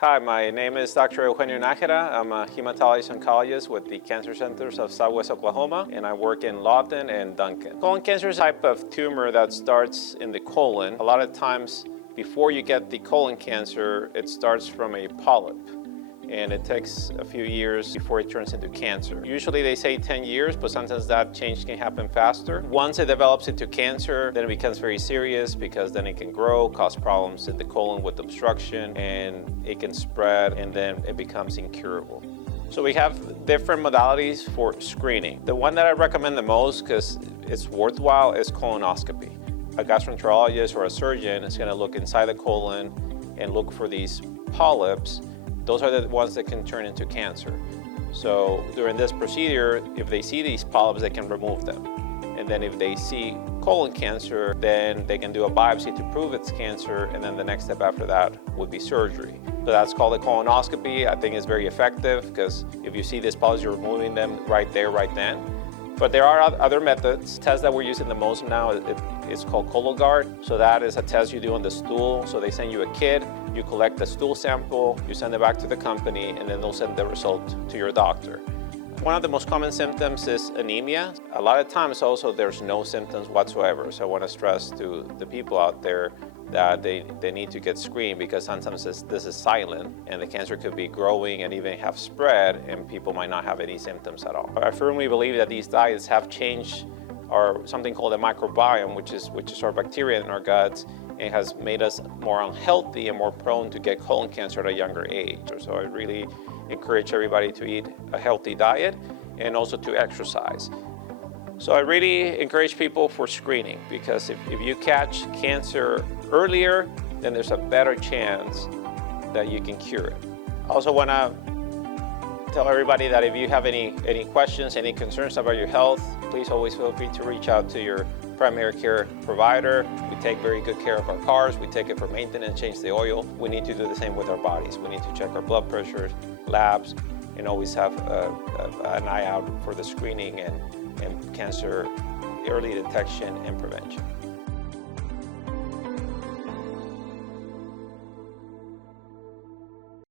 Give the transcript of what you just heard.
Hi, my name is Dr. Eugenio Najera. I'm a hematologist oncologist with the Cancer Centers of Southwest Oklahoma, and I work in Lawton and Duncan. Colon cancer is a type of tumor that starts in the colon. A lot of times, before you get the colon cancer, it starts from a polyp, and it takes a few years before it turns into cancer. Usually they say 10 years, but sometimes that change can happen faster. Once it develops into cancer, then it becomes very serious because then it can grow, cause problems in the colon with obstruction, and it can spread, and then it becomes incurable. So we have different modalities for screening. The one that I recommend the most, because it's worthwhile, is colonoscopy. A gastroenterologist or a surgeon is going to look inside the colon and look for these polyps. Those are the ones that can turn into cancer. So during this procedure, if they see these polyps, they can remove them. And then if they see colon cancer, then they can do a biopsy to prove it's cancer, and then the next step after that would be surgery. So that's called a colonoscopy. I think it's very effective because if you see these polyps, you're removing them right there, right then. But there are other methods. Test that we're using the most now is called Cologuard. So that is a test you do on the stool. So they send you a kit, you collect the stool sample, you send it back to the company, and then they'll send the result to your doctor. One of the most common symptoms is anemia. A lot of times also there's no symptoms whatsoever. So I want to stress to the people out there that they need to get screened, because sometimes this is silent and the cancer could be growing and even have spread, and people might not have any symptoms at all. I firmly believe that these diets have changed something called the microbiome, which is our bacteria in our guts, and has made us more unhealthy and more prone to get colon cancer at a younger age. So I really encourage everybody to eat a healthy diet and also to exercise. So I really encourage people for screening, because if you catch cancer earlier, then there's a better chance that you can cure it. I also want to tell everybody that if you have any questions, any concerns about your health, please always feel free to reach out to your primary care provider. We take very good care of our cars. We take it for maintenance, change the oil. We need to do the same with our bodies. We need to check our blood pressures, labs, and always have an eye out for the screening and cancer early detection and prevention.